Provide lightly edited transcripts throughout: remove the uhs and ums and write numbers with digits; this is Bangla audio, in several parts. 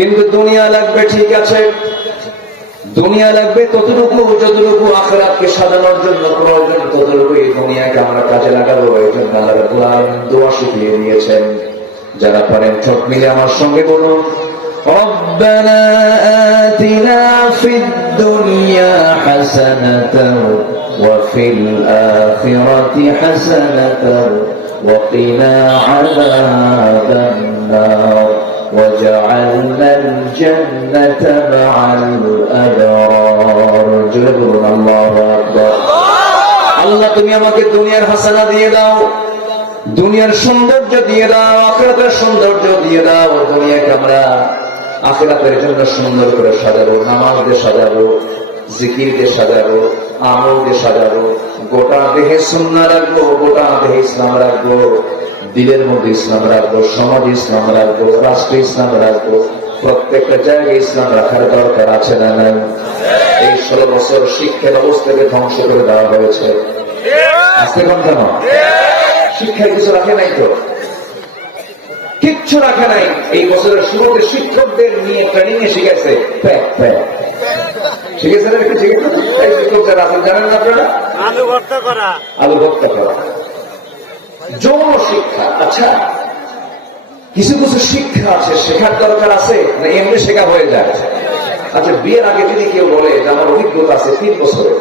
কিন্তু দুনিয়া লাগবে, ঠিক আছে, দুনিয়া লাগবে ততটুকু যতটুকু আখিরাতকে সাজানোর জন্য প্রয়োজন, ততটুকু এই দুনিয়াকে আমরা কাজে লাগাবো। এই জন্য আল্লাহ রাব্বুল আলামিন দোয়া শিখিয়ে দিয়েছেন। যারা পারেন ঠোঁট মিলে আমার সঙ্গে বলুন, রব্বানা আতিনা ফিদ দুনিয়া হাসানাতাও ওয়া ফিল আখিরাতি হাসানাতাও ওয়া কিনা আযাবান নার وجعلنا الجنة مع الأبرار। جلبون الله أكبر। আল্লাহ তুমি আমাকে দুনিয়ার হাসানা দিয়ে দাও, দুনিয়ার সৌন্দর্য দিয়ে দাও, আখিরাতের সৌন্দর্য দিয়ে দাও। দুনিয়াকে আমরা আখিরাতের জন্য সুন্দর করে সাজাবো, নামাজ দিয়ে সাজাবো, জিকির দিয়ে সাজাবো, আমল দিয়ে সাজাবো, গোটা দেহে সুন্নাহ রাখবো, গোটা দেহে ইসলাম রাখবো, দিলের মধ্যে ইসলাম রাখবো, সমাজে ইসলাম রাখবো, রাষ্ট্রে ইসলাম রাখবো। প্রত্যেকটা জায়গায় ইসলাম রাখার দরকার আছে না নাই? এই 16 বছর শিক্ষা ব্যবস্থাকে ধ্বংস করে দেওয়া হয়েছে। আজকে কোন কেন শিক্ষায় কিছু রাখে নাই, তো কিচ্ছু রাখে নাই। এই বছরের শুরুতে শিক্ষকদের নিয়ে ট্রেনিং এ শিখেছে, শিখেছে না? একটু শিখেছে এই শিক্ষক যারা আছেন, জানেন না আপনারা? আলু ভর্তা করা, আলু ভর্তা করা, যৌন শিক্ষা। আচ্ছা, কিছু কিছু শিক্ষা আছে শেখার দরকার আছে না এমনি শেখা হয়ে যায়? আচ্ছা, বিয়ের আগে যদি কেউ বলে যে আমার অভিজ্ঞতা আছে 3 বছরে,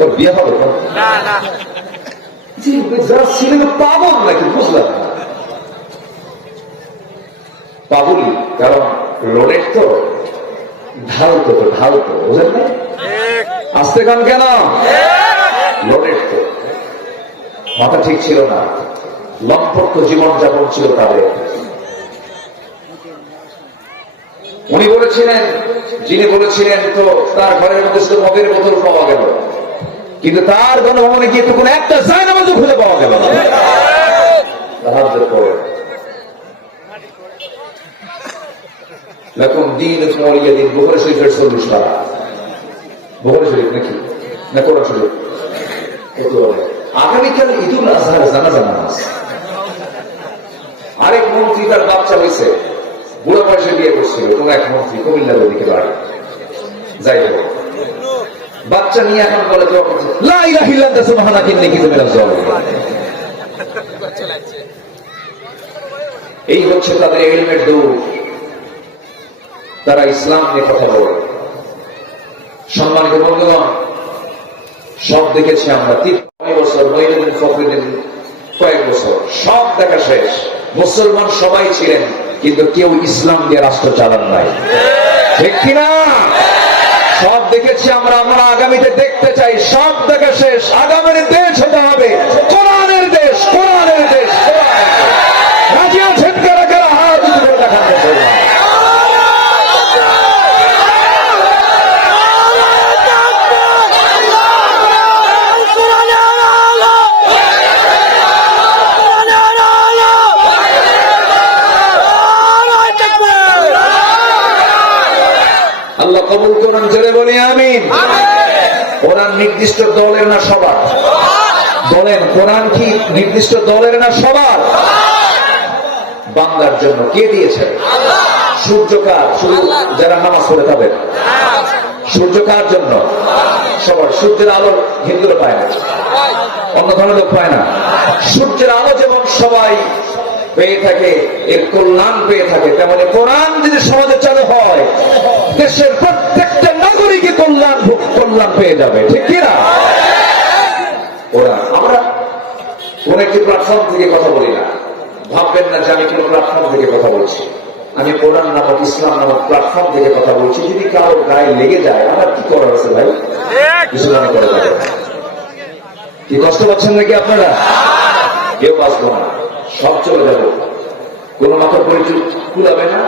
ওর বিয়ে হবে না? যারা ছিলেন পাগল নাকি বুঝলাম না, পাগলি। কারণ লোডের তো ঢালতো, বুঝলেন না? আসতে কান কেন? লোডের তো মাথা ঠিক ছিল না, লম্পট জীবন যাপন ছিল তাদের। উনি বলেছিলেন, যিনি বলেছিলেন, তো তার ঘরের মধ্যে শুধু মদের বোতল পাওয়া গেল, কিন্তু তার গণভবনে গিয়ে তো কোন একটা জায়নামাজও খুঁজে পাওয়া গেল না। এখন দিন মরিয়া দিন বুখারী শরীফের 40 পারা, বুখারী শরীফ নাকি না কোরআন শরীফ? আগামীকাল ঈদুল আজহার জানাজা নামাজ। আরেক মন্ত্রী তার বাচ্চা হয়েছে, বুড়ো বয়সে বিয়ে করছিল, কোন এক মন্ত্রী কুমিল্লার ওদিকে বাড়ি, যাই হোক, বাচ্চা নিয়ে এখন বলে লা ইলাহা ইল্লাল্লাহ সুবহানাকা ইন্নী কুনতু মিনাজ জালিমিন। এই হচ্ছে তাদের ইলমের দৌড়। তারা ইসলাম নিয়ে কথা বলে। সম্মানিত বন্ধুগণ, সব দেখেছি আমরা 3 বছর, মঈনুদ্দিন ফখরুদ্দিন কয়েক বছর, সব দেখা শেষ। মুসলমান সবাই ছিলেন, কিন্তু কেউ ইসলাম দিয়ে রাষ্ট্র চালান নাই, ঠিক কিনা? সব দেখেছি আমরা, আমরা আগামীতে দেখতে চাই। সব দেখা শেষ, আগামীর দেশ হতে হবে কোরআনের দেশ, কোরআনের দেশ, কোরআনের দেশ। রাজি আছেন কারা কারা? হাত তুলে দেখান। আল্লাহ কবুল করুন, জোরে বলি আমিন। কোরআন নির্দিষ্ট দলের না সবার? বলেন, কোরআন কি নির্দিষ্ট দলের না সবার? বান্দার জন্য কে দিয়েছে? সূর্য কার? শুধু যারা নামাজ পড়ে তাদের। সূর্য কার জন্য? সবার। সূর্যের আলো হিন্দুরা পায় না, অন্য ধরনের লোক পায় না। সূর্যের আলো যেমন সবাই পেয়ে থাকে, এর কল্যাণ পেয়ে থাকে, তেমনি কোরআন যদি সমাজে চালু হয়, দেশের প্রত্যেকটা নাগরিকই কল্যাণ পেয়ে যাবে, ঠিক কিনা? আমরা কোন একটি প্ল্যাটফর্ম থেকে কথা বলি না, ভাববেন না যে আমি কোন প্ল্যাটফর্ম থেকে কথা বলছি। আমি কোরআন নামক, ইসলাম নামক প্ল্যাটফর্ম থেকে কথা বলছি। যদি কারো গায়ে লেগে যায়, আমার কি করার আছে ভাই? কিছু মনে করে যাবে। কি কষ্ট পাচ্ছেন নাকি আপনারা? কেউ বাঁচবো না, সব চলে যাবো। কোন মাথা পরিচয় কুলাবে না,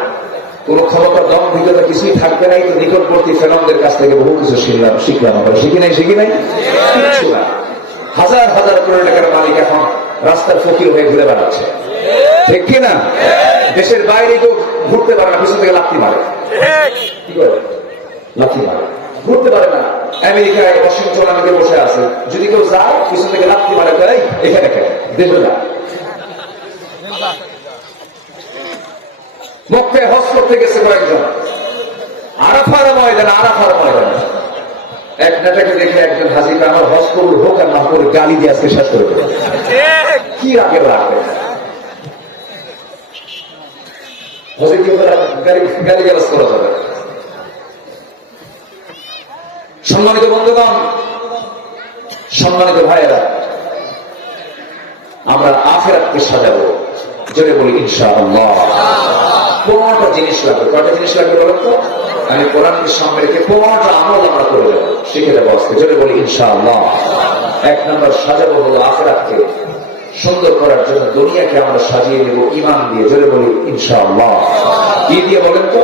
কোন ক্ষমতা, দম, ভিতরে কিছুই থাকবে নাই। তো নিকটবর্তী ফেরাউনদের কাছ থেকে বহু কিছু শিখলাম আমরা। শিখি নাই? হাজার হাজার কোটি টাকার মালিক এখন রাস্তার ফকির হয়ে ঘুরে বেড়াচ্ছে, ঠিক কিনা? দেশের বাইরে কেউ ঘুরতে পারে না, পিছন থেকে লাথি মারে। কি করে লাথি মারে? ঘুরতে পারে না। আমেরিকায় ওয়াশিংটন আমাকে বসে আছে, যদি কেউ যায় পিছন থেকে লাথি মারে, এখানে দেশে যা। মক্কায় হজ করতে গেছে কয়েকজন, আরাফার ময়দানে এক নেতাকে দেখে একজন হাজিকে আমার হজ কবুল হোক আর না করে গালি দিয়ে আজকে শেষ করে দেবে। কি আগে রাখবে হজে কি গালি গালাজ করা যাবে? সম্মানিত বন্ধুগণ, সম্মানিত ভাইয়েরা, আমরা আখিরাতকে সাজাবো, জোরে বলি ইনশাআল্লাহ। 15টা জিনিস লাগবে। কয়টা জিনিস লাগবে বলেন তো? আমি কোরআনকে সামনে রেখে 15টা আমল আমরা করে যাবো, শিখে যাবো আজকে, জোরে বলি ইনশাআল্লাহ। 1 নম্বর সাজাবো হলো আখিরাতকে সুন্দর করার জন্য দুনিয়াকে আমরা সাজিয়ে নেব ঈমান দিয়ে, জোরে বলি ইনশাআল্লাহ। কি দিয়ে বলেন তো?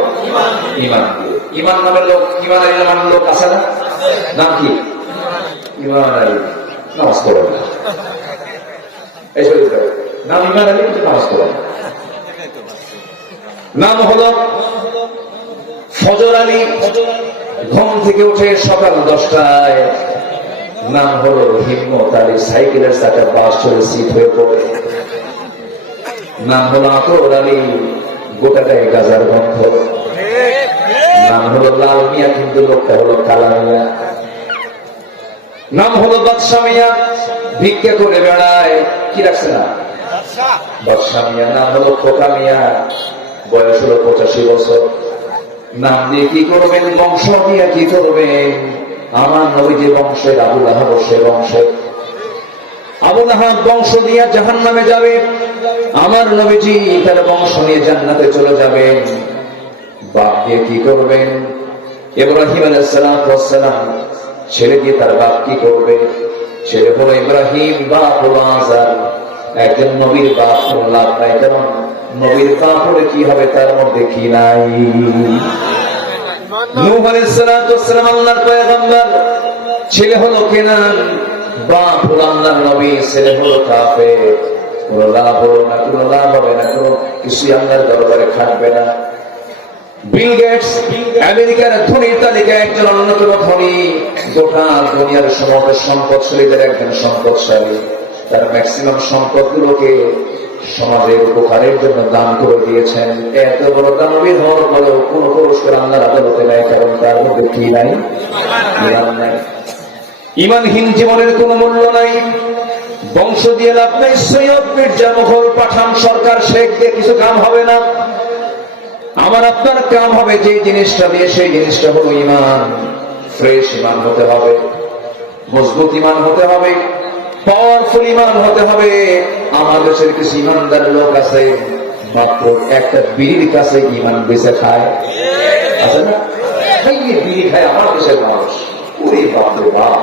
ঈমান দিয়ে। ঈমান নামের লোক, ঈমান আলী নামের লোক আছে না? নাম কি? ঈমান আলী। নামাজ পড়েন না, নাম ঈমান আলী, কিন্তু নামাজ পড়েন না। নাম হলো ফজর আলী, ঘুম থেকে উঠে সকাল 10টায়। নাম হলো হিম্মত আলী, সাইকেলের চাকা বাস চলে সিট হয়ে পড়ে। নাম হলো আকর আলী, গোটা গায়ে গাজার গন্ধ। নাম হলো লাল মিয়া, কিন্তু লোকটা হলো কালা মিয়া। নাম হলো বাদশা মিয়া, ভিক্ষা করে বেড়ায়। কি রাখছে না? বাদশা মিয়া। নাম হলো খোকা মিয়া, বয়স হলো 85 বছর। নাম দিয়ে কি করবেন? বংশ দিয়ে কি করবেন? আমার নবী যে বংশের, আবু লাহাব সে বংশের। আবু লাহাব বংশ দিয়ে জাহান্নামে যাবে, আমার নবীজি তার বংশ নিয়ে জান্নাতে চলে যাবেন। বাপ দিয়ে কি করবেন? ইব্রাহিম আলাইহিস সালাম ছেলে দিয়ে তার বাপ কি করবে? ছেলে হলো ইব্রাহিম, বাপ হলো আযার। একজন নবীর বাপ হলো লাভ নাই, কারণ নবীর বাপ হলে কি হবে তার মধ্যে কি নাই। নূহ আলাইহিস সালাম আল্লাহর পয়গম্বর, ছেলে হলো কেনান, বাপ হলো আল্লাহর নবী, ছেলে হলো কাফের। কোনো লাভ হলো না, কোনো লাভ হবে না, কোনো কিছুই আল্লাহর দরবারে খাটবে না। বিল গেটস আমেরিকার ধনীর তালিকায় একজন অন্যতম ধনী, গোটা দুনিয়ার সমস্ত সম্পদশালীদের একজন সম্পদশালী। তার ম্যাক্সিমাম সম্পদগুলোকে সমাজের উপকারের জন্য দান করে দিয়েছেন। এত বড় দানবীর হওয়ার পরেও কোন পুরস্কার আল্লাহর আদালতে নেয়, কারণ তার মধ্যে কি নাই? ঈমান নাই। ঈমানহীন জীবনের কোনো মূল্য নাই। বংশ দিয়ে লাভ নাই। সৈয়দ মির্জা, মুঘল, পাঠান, সরকার, শেখ দিয়ে কিছু কাম হবে না। আমার আপনার কাম হবে যে জিনিসটা দিয়ে, সেই জিনিসটা হলো ঈমান। ফ্রেশ ঈমান হতে হবে, মজবুত ঈমান হতে হবে, পাওয়ারফুল ঈমান হতে হবে। আমার দেশের কিছু ঈমানদার লোক আছে, মাত্র একটা বিড়ির কাছে ঈমান বেঁচে খায়, আছে না? বিড়ি খায় আমার দেশের মানুষ। ওরে বাপ রে বাপ!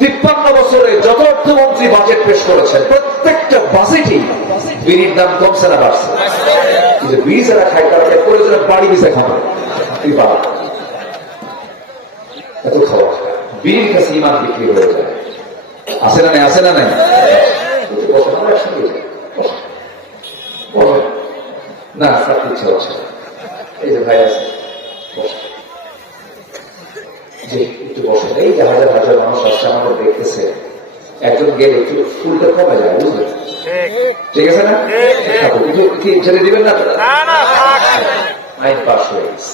53 বছরে যত অর্থমন্ত্রী বাজেট পেশ করেছেন, প্রত্যেকটা বাজেটই বিড়ির দাম কমছে না বাড়ছে? কিন্তু বিড়ি যারা খায় তারা প্রয়োজনে বাড়ি বেঁচে খাবে। এত খাওয়া, বিড়ির কাছে ঈমান বিক্রি হয়ে যায়। আছে না নাই? আছে না নাই? না, থাকতে ইচ্ছা হচ্ছে। এই যে ভাই আছে, একটু বসে। এই যে হাজার হাজার মানুষ আসছে, আমাদের দেখতেছে, একজন গেলে একটু ফুলটা কমে যায়, বুঝলেন? ঠিক আছে না? ছেড়ে দিবেন না? আইন পাস হয়ে গেছে।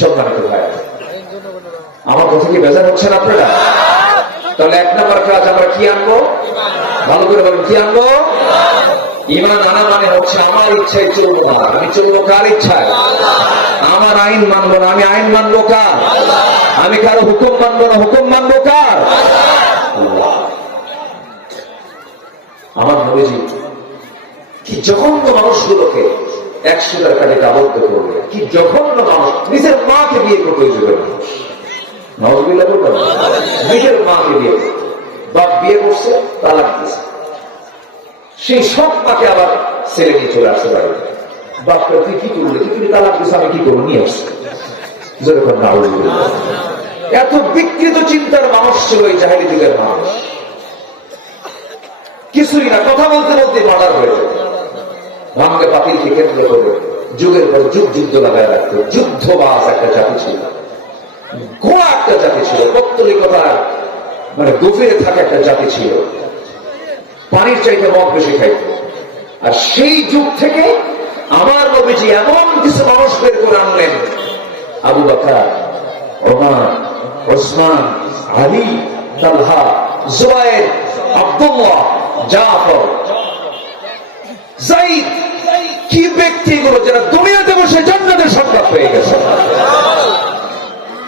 সম্মানিত ভাই, আমার কথা কি বেজার হচ্ছেন আপনারা? তাহলে 1 নম্বর কাজ আমরা কি আনবো? ভালো করে বলেন, কি আনবো? ঈমান আনা মানে হচ্ছে আমার ইচ্ছায় চলবো না, আমি চলবো কার ইচ্ছায়? আমার আইন মানবো না, আমি আইন মানবো কার? আমি কারো হুকুম মানবো না, হুকুম মানবো কার? আমার নবীজি কি জঘন্য মানুষগুলোকে 100 টাকাতে আবদ্ধ করবে। কি জঘন্য মানুষ! নিজের মাকে বিয়ে করতে যুগের মানুষ, নওয়াজুবিল্লাহ বলবেন, নিজের মাকে বিয়ে করতে। বাপ বিয়ে করছে, তালাক দিয়েছে, সেই সব মাকে আবার ছেলে নিয়ে চলে আসতে পারে। বাপটা তুই কি করলে? তুমি তালাক দিয়েছে, আমি কি করবো? নিয়ে আসছে। যেরকম নাউজুবিল্লাহ। এত বিকৃত চিন্তার মানুষ ছিল এই জাহেলি যুগের মানুষ। কিছুই না, কথা বলতে বলতে মার্ডার হয়ে যেত। ভাঙ্গে পাতিলকে কেন্দ্র করে যুগের পর যুগ যুদ্ধ লাগায় রাখতো। যুদ্ধবাজ একটা জাতি ছিল, ঘোড়া একটা জাতি ছিল, পত্তলিকতা মানে গভীরে থাকা একটা জাতি ছিল। পানির চাইতে মদ বেশি খাইত। আর সেই যুগ থেকে আমার নবীজি এমন কিছু মানুষ বের করে আনলেন, আবু বকর, ওমর, ওসমান, আলী, তালহা, জুবায়ের, আব্দুল্লাহ, জাফর, যায়েদ, কি ব্যক্তিগুলো যারা দুনিয়াতে বসে জান্নাতের সংবাদ পেয়ে গেছে।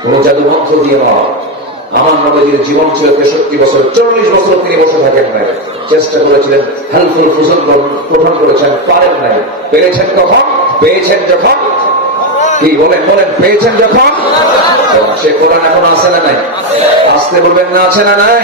কোন জাদু মন্ত্র দিয়ে নয়। আমার নবীজির জীবন ছিল 63 বছর, 40 বছর তিনি বসে থাকেন নাই। চেষ্টা করেছিলেন, হেল্পফুল ফুজন গঠন করেছেন, পারেন নাই। পেরেছেন কখন? পেয়েছেন যখন, কি বলেন বলেন, পেয়েছেন যখন। সে কোরআন এখন আছে না নাই? আসতে বলবেন না, আছে না নাই?